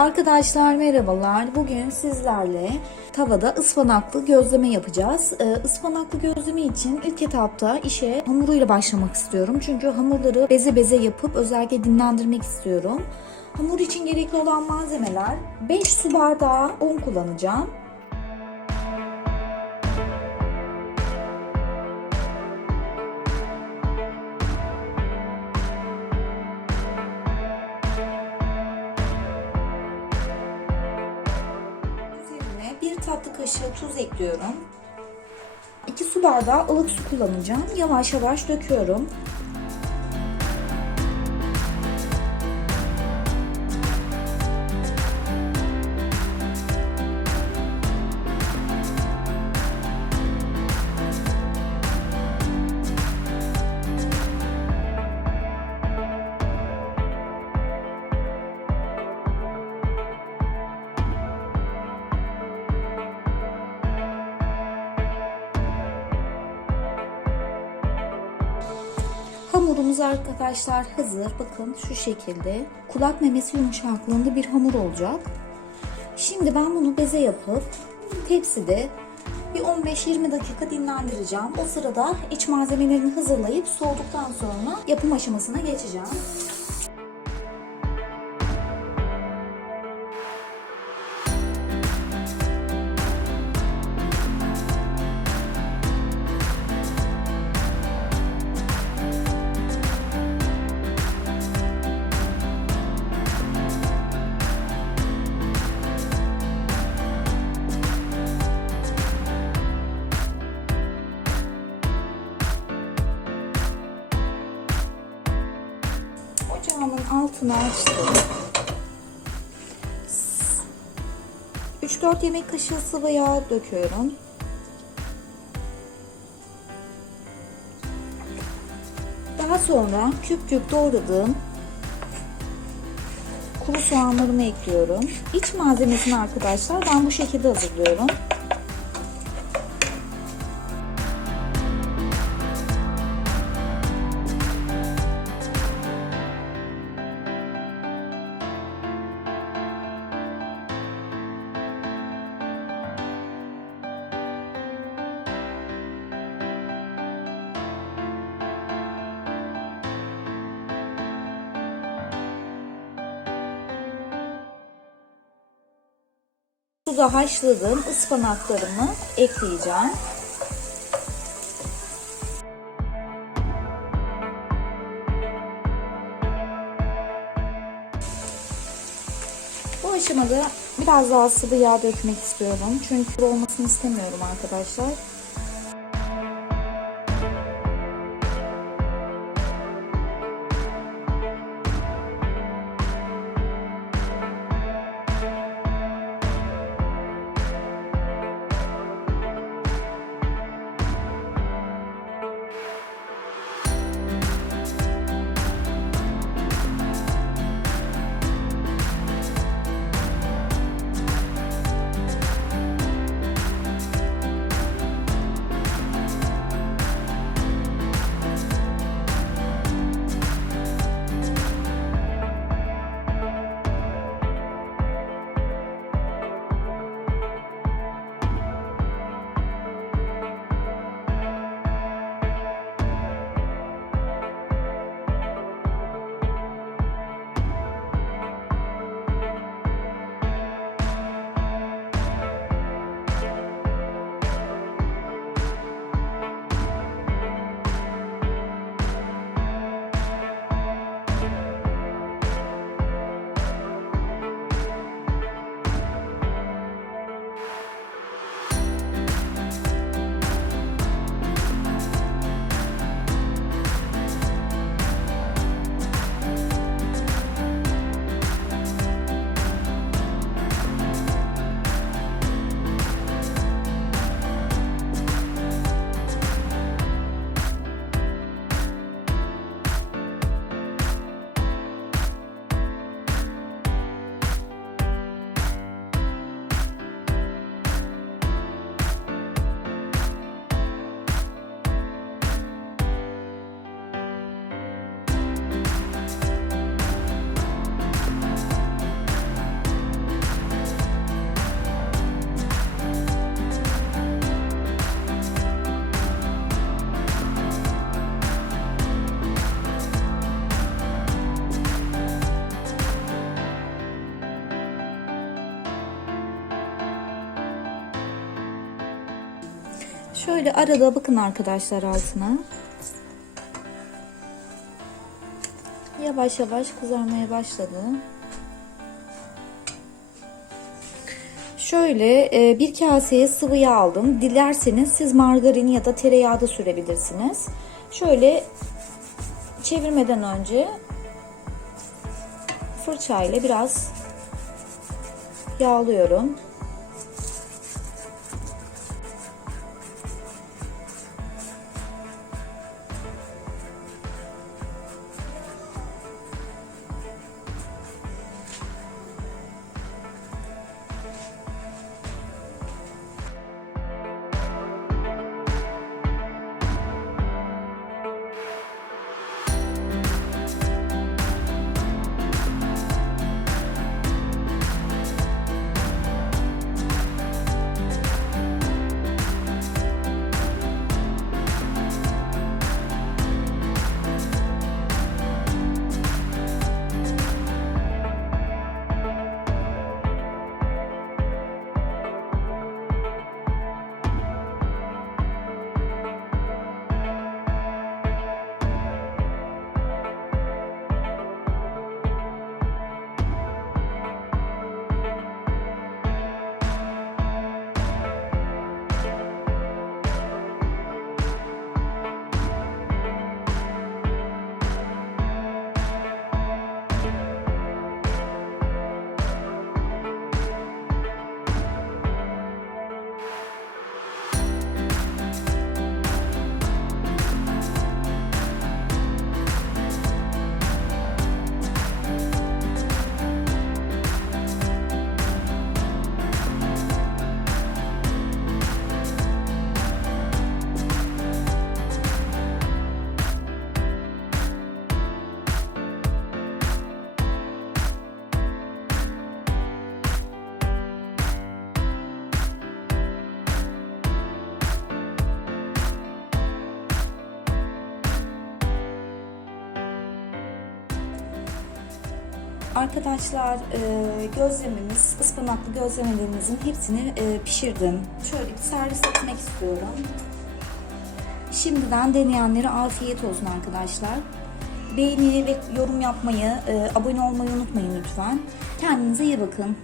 Arkadaşlar merhabalar. Bugün sizlerle tavada ıspanaklı gözleme yapacağız. Ee, ıspanaklı gözleme için ilk etapta işe hamuruyla başlamak istiyorum. Çünkü hamurları beze beze yapıp özellikle dinlendirmek istiyorum. Hamur için gerekli olan malzemeler 5 su bardağı un kullanacağım. Bir tatlı kaşığı tuz ekliyorum. 2 su bardağı ılık su kullanacağım. Yavaş yavaş döküyorum. Hamurumuz arkadaşlar hazır. Bakın şu şekilde. Kulak memesi yumuşaklığında bir hamur olacak. Şimdi ben bunu beze yapıp tepside bir 15-20 dakika dinlendireceğim. O sırada iç malzemelerini hazırlayıp soğuduktan sonra yapım aşamasına geçeceğim. Altını açtım. 3-4 yemek kaşığı sıvı yağ döküyorum. Daha sonra küp küp doğradığım kuru soğanlarımı ekliyorum. İç malzemesini arkadaşlar ben bu şekilde hazırlıyorum. Suda haşladığım ıspanaklarımı ekleyeceğim. Bu aşamada biraz daha sıvı yağ dökmek istiyorum. Çünkü olmasını istemiyorum arkadaşlar. Şöyle arada bakın arkadaşlar altına. Yavaş yavaş kızarmaya başladı. Şöyle e, bir kaseye sıvı yağ aldım. Dilerseniz siz margarin ya da tereyağı da sürebilirsiniz. Şöyle çevirmeden önce fırçayla biraz yağlıyorum. Arkadaşlar e, gözlememiz, ıspanaklı gözlemelerimizin hepsini e, pişirdim. Şöyle bir servis etmek istiyorum. Şimdiden deneyenlere afiyet olsun arkadaşlar. Beğeni ve yorum yapmayı, e, abone olmayı unutmayın lütfen. Kendinize iyi bakın.